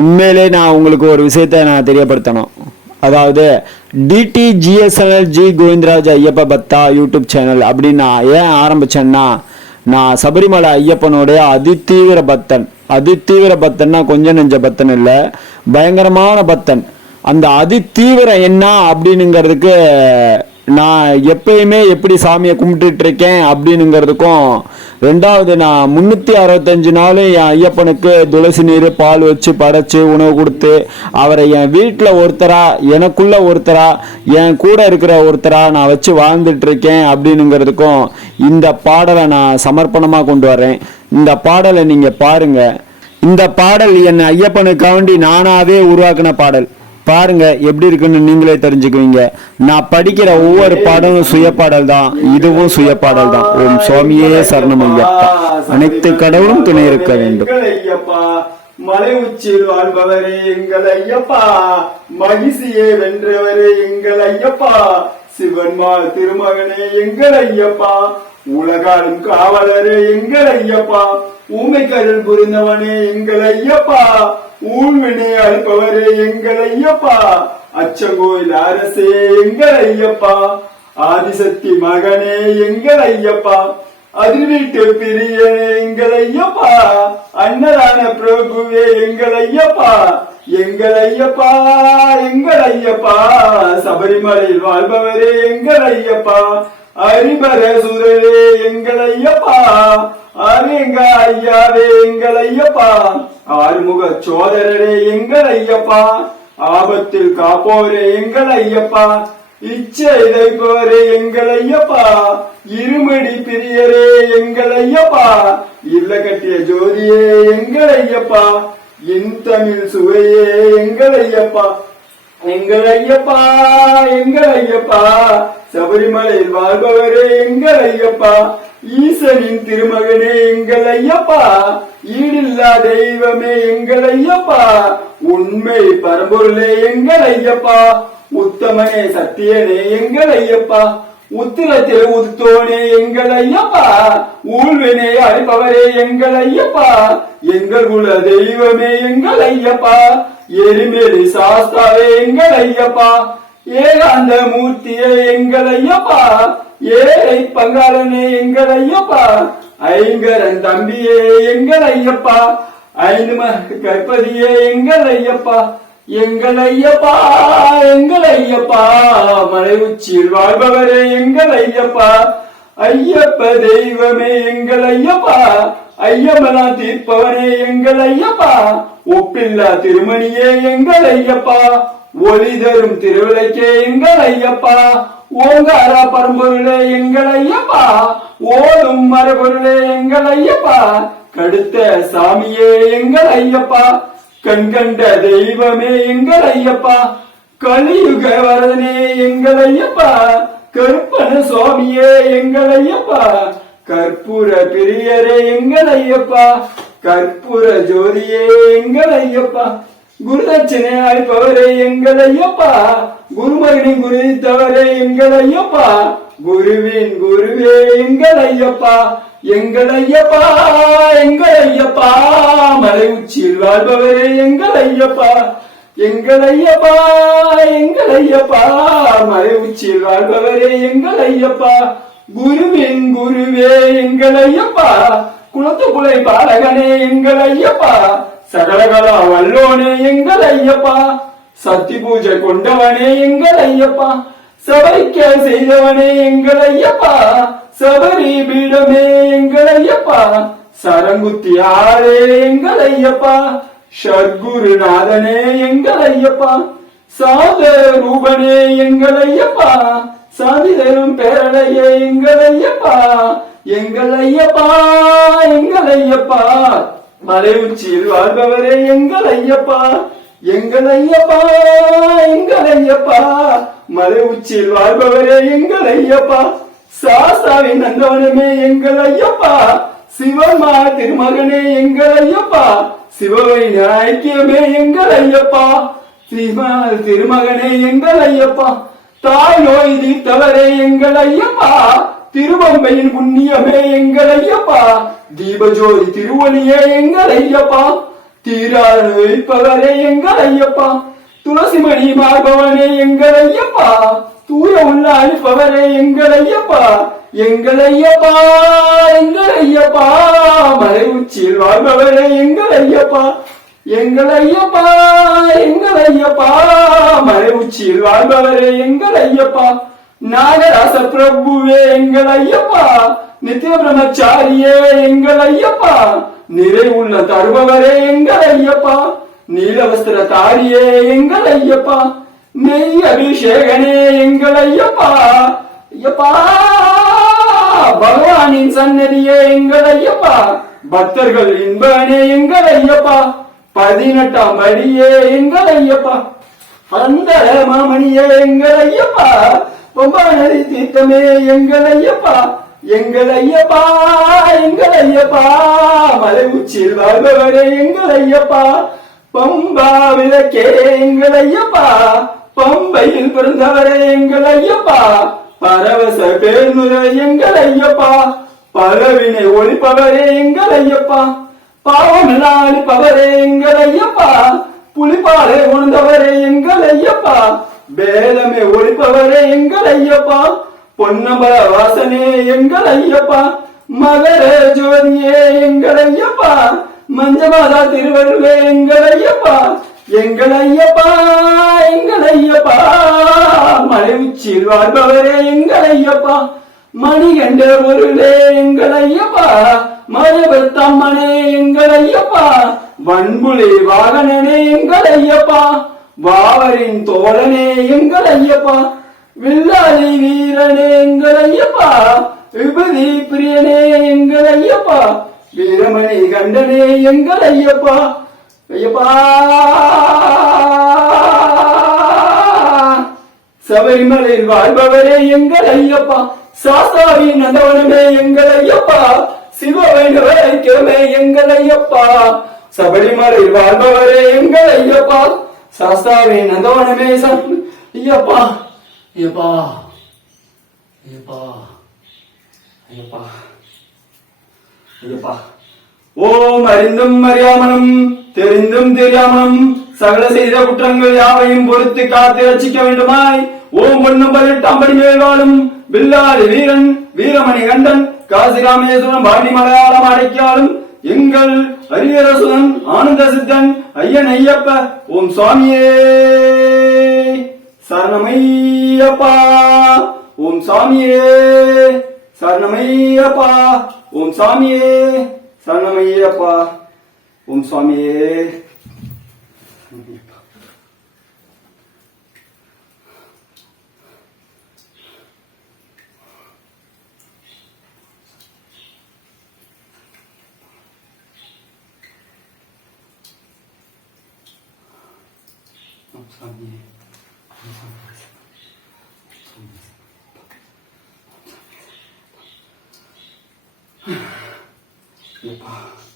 உண்மையிலே நான் உங்களுக்கு ஒரு விஷயத்தை நான் தெரியப்படுத்தணும். அதாவது டிடிஜிஎஸ்என்எல் ஜி கோவிந்தராஜ் ஐயப்ப பக்தா யூடியூப் சேனல் அப்படின்னு நான் ஏன் ஆரம்பிச்சேன்னா, நான் சபரிமலை ஐயப்பனுடைய அதிதீவிர பக்தன்னா கொஞ்சம் நெஞ்ச பக்தன் இல்லை, பயங்கரமான பக்தன். அந்த அதிதீவிர என்ன அப்படின்னுங்கிறதுக்கு நான் எப்பயுமே எப்படி சாமியை கும்பிட்டுட்டு இருக்கேன் அப்படின்னுங்கிறதுக்கும், ரெண்டாவது நான் 365 நாள் என் ஐயப்பனுக்கு துளசி நீர் பால் வச்சு படைச்சு உணவு கொடுத்து அவரை என் வீட்டில் ஒருத்தரா, எனக்குள்ள ஒருத்தரா, என் கூட இருக்கிற ஒருத்தரா நான் வச்சு வாழ்ந்துட்டு இருக்கேன் அப்படின்னுங்கிறதுக்கும் இந்த பாடலை நான் சமர்ப்பணமாக கொண்டு வரேன். இந்த பாடலை நீங்க பாருங்க. இந்த பாடல் என் ஐயப்பனுக்காண்டி நானாவே உருவாக்கின பாடல். பாருங்க எப்படி இருக்குன்னு நீங்களே தெரிஞ்சுக்குவீங்க. நான் படிக்கிற ஒவ்வொரு பாடலும் சுய பாடல் தான், இதுவும் சுய பாடல் தான். ஓம் சுவாமியே சரணம் ஐயப்பா, அனைத்து கடவுளும் துணை இருக்க வேண்டும். மலை உச்சியில் வாழ்பவரே எங்கள் ஐயப்பா, மகிழ்ச்சியை வென்றவரே எங்கள் ஐயப்பா, சிவன்மாள் திருமகனே எங்கள் ஐயப்பா, உலகாலும் காவலரே எங்கள் ஐயப்பா, ஊமைக்கருள் புரிந்தவனே எங்கள் ஐயப்பா, ஊழ்வினை அழிப்பவரே எங்கள் ஐயப்பா, அச்சங்கோயில் அரசே எங்கள் ஐயப்பா, ஆதிசக்தி மகனே எங்கள் ஐயப்பா, அதிர்வீட்டு பிரியனே எங்கள் ஐயப்பா, அன்னதான பிரபுவே எங்கள் ஐயப்பா, எங்கள் ஐயப்பா எங்கள் ஐயப்பா, சபரிமலையில் வாழ்பவரே எங்கள் ஐயப்பா, அரிபர சுரரே எங்கள் ஐயப்பா, அரிங்க ஐயாவே எங்கள் ஐயப்பா, ஆறுமுக சோதரரே எங்கள் ஐயப்பா, ஆபத்தில் காப்போரே எங்கள் ஐயப்பா, இச்சை இதைப்போரே எங்கள் ஐயப்பா, இருமடி பிரியரே எங்கள் ஐயப்பா, இல்ல கட்டிய ஜோதியே எங்கள் ஐயப்பா, என் தமிழ் சுவையே எங்கள் ஐயப்பா, எங்கள் ஐயப்பா எங்கள் ஐயப்பா, சபரிமலையில் வாழ்பவரே எங்கள் ஐயப்பா, ஈசனின் திருமகனே எங்கள் ஐயப்பா, ஈடில்லா தெய்வமே எங்கள் ஐயப்பா, உண்மை பரம்பொருளே எங்கள் ஐயப்பா, உத்தமனே சத்தியனே எங்கள் ஐயப்பா, உத்திரத்தில் உத்தோனே எங்கள் ஐயப்பா, ஊழ்வினை அழிப்பவரே எங்கள் ஐயப்பா, எங்கள் குல தெய்வமே எங்கள் ஐயப்பா, எரிமேலி சாஸ்தாவே எங்கள் ஐயப்பா, ஏகாந்த மூர்த்தியே எங்கள் ஐயப்பா, ஏழை பங்காளனே எங்கள் ஐயப்பா, ஐங்கரன் தம்பியே எங்கள் ஐயப்பா, ஐந்து கற்பதியே எங்கள் ஐயப்பா, எங்கள் ஐயப்பா எங்கள் ஐயப்பா, மலை உச்சியில் வாழ்பவரே எங்கள் ஐயப்பா, ஐயப்ப தெய்வமே எங்கள் ஐயப்பா, ஐயமலா தீர்ப்பவனே எங்கள் ஐயப்பா, ஒப்பில்லா திருமணியே எங்கள் ஐயப்பா, ஒளி தரும் திருவிளக்கே எங்கள் ஐயப்பா, ஓங்கார பரம்பொருளே எங்கள் ஐயப்பா, ஓடும் மரபொருளே எங்கள் ஐயப்பா, கடுத்த சாமியே எங்கள் ஐயப்பா, கண்கண்ட தெய்வமே எங்கள் ஐயப்பா, கலியுக வரதனே எங்கள் ஐயப்பா, கருப்பன சுவாமியே எங்கள் ஐயப்பா, கற்பூர பிரியரே எங்கள் ஐயப்பா, கற்பூர ஜோதியே எங்கள் ஐயப்பா, குருதட்சணை அளிப்பவரே எங்கள் ஐயப்பா, குருமகனின் குருதித்தவரே எங்கள் ஐயப்பா, குருவின் குருவே எங்கள் ஐயப்பா, எங்கள் ஐயப்பா எங்கள் ஐயப்பா, மலை உச்சியில் வாழ்பவரே எங்கள் ஐயப்பா, எங்கள் ஐயப்பா எங்கள் ஐயப்பா, மலை உச்சியில் வாழ்பவரே எங்கள் ஐயப்பா, குருவின் குருவே எங்கள் ஐயப்பா, குலத்துக்குலை பாலகனே எங்கள் ஐயப்பா, சகலகலா வல்லோனே எங்கள் ஐயப்பா, சக்தி பூஜை கொண்டவனே எங்கள் ஐயப்பா, சபைக்க செய்தவனே எங்கள் ஐயப்பா, சபரி பீடமே எங்கள் ஐயப்பா, சரங்குத்தி ஆளே எங்கள் ஐயப்பா, ஷட்குருநாதனே எங்கள் ஐயப்பா, சாத ரூபனே எங்கள் ஐயப்பா, சாதி தரும் பேரலையே எங்கள் ஐயப்பா, எங்கள் ஐயப்பா எங்கள் ஐயப்பா, மலை உச்சியில் வாழ்பவரே எங்கள் ஐயப்பா, எங்கள் ஐயப்பா எங்கள் ஐயப்பா, மலை உச்சியில் வாழ்பவரே எங்கள் ஐயப்பா, சாஸ்தாவின் நந்தவனமே எங்கள் ஐயப்பா, சிவமா திருமகனே எங்கள் ஐயப்பா, சிவவை ஐக்கியமே எங்கள் ஐயப்பா, சிவ திருமகனே எங்கள் ஐயப்பா, தாய் நோய் தீர்த்தவரே எங்கள் ஐயப்பா, திருவம்பையின் புண்ணியமே எங்கள் ஐயப்பா, தீபஜோதி திருவொளியே எங்கள் ஐயப்பா, தீராத வைப்பவரே எங்கள் ஐயப்பா துளசிமணி மார்பவனே எங்கள் ஐயப்பா தூய உள்ள அளிப்பவரே எங்கள் ஐயப்பா எங்கள் ஐயப்பா எங்கள் ஐயப்பா மலை உச்சியில் வாழ்பவரே எங்கள் ஐயப்பா எங்கள் ஐயப்பா எங்கள் ஐயப்பா மலை உச்சியில் வாழ்பவரே எங்கள் ஐயப்பா நாகராச பிரபுவே எங்கள் ஐயப்பா நித்திய பிரம்மச்சாரியே எங்கள் ஐயப்பா நிறை உள்ள தருபவரே எங்கள் ஐயப்பா நீலவஸ்திர தாரியே எங்கள் ஐயப்பா நெய் அபிஷேகனே எங்கள் ஐயப்பா ஐயப்பா பகவானின் சன்னதியே எங்கள் ஐயப்பா பக்தர்கள் இன்பனே எங்கள் ஐயப்பா 18ஆம் படியே எங்கள் ஐயப்பா அந்த மாமணியே எங்கள் ஐயப்பா பொம்பானதி தீர்த்தமே எங்கள் ஐயப்பா எங்கள் ஐயப்பா எங்கள் ஐயப்பா மலை உச்சியில் வாழ்பவரே எங்கள் ஐயப்பா பம்பா விளக்கே எங்கள் ஐயப்பா பம்பையில் பிறந்தவரே எங்கள் ஐயப்பா பரவச பேர்முறை எங்கள் ஐயப்பா பலவினை ஒழிப்பவரே எங்கள் ஐயப்பா பாவமெல்லாம் அழிப்பவரே எங்கள் ஐயப்பா புலிப்பாலை உணர்ந்தவரே எங்கள் ஐயப்பா வேதமே ஒழிப்பவரே எங்கள் ஐயப்பா பொன்னம்பல வாசனே எங்கள் ஐயப்பா மகர ஜோதியே எங்கள் ஐயப்பா மஞ்சமாதா திருவருவே எங்கள் ஐயப்பா எங்கள் ஐயப்பா எங்கள் ஐயப்பா மலை உச்சியில் வாழ்பவரே எங்கள் ஐயப்பா மணிகண்ட பொருளே எங்கள் ஐயப்பா மரபத்தம்மனே எங்கள் ஐயப்பா வன்புலி வாகனனே எங்கள் ஐயப்பா வாவரின் தோழனே எங்கள் ஐயப்பா வில்லாளி வீரனே எங்கள் ஐயப்பா விபதி பிரியனே எங்கள் ஐயப்பா வீரமணி கண்டனே எங்கள் ஐயப்பா ஐயப்பா சபரிமலையில் வாழ்பவரே எங்கள் ஐயப்பா சாஸ்தாவின் நந்தவனமே எங்கள் ஐயப்பா சிவவைணவரைக்கமே எங்கள் ஐயப்பா சபரிமலையில் வாழ்பவரே எங்கள் ஐயப்பா சாஸ்தாவின் நந்தவனமே ஐயப்பா ஐயப்பா ஐயப்பா ஐயப்பா ஐயப்பா ஓம் அறிந்தும் அறியாமலும் தெரிந்தும் தெரியாமலும் சகல செய்த குற்றங்கள் யாவையும் பொறுத்து காத்து ரட்சிக்க வேண்டுமாய் ஓம் பொன்னும் 18ஆம் படி மேல் வாழும் வில்லாளி வீரன் வீரமணி கண்டன் காசி ராமேஸ்வரம் பாண்டி மலையாளம் அடைக்காலும் எங்கள் அரியரசுதன் ஆனந்த சித்தன் ஐயன் ஐயப்ப ஓம் சுவாமியே சரணமையப்பா ஓம் சாமியே சரணமையப்பா ஓம் சாமியே சரணமையப்பா ஓம் சுவாமியே Yep.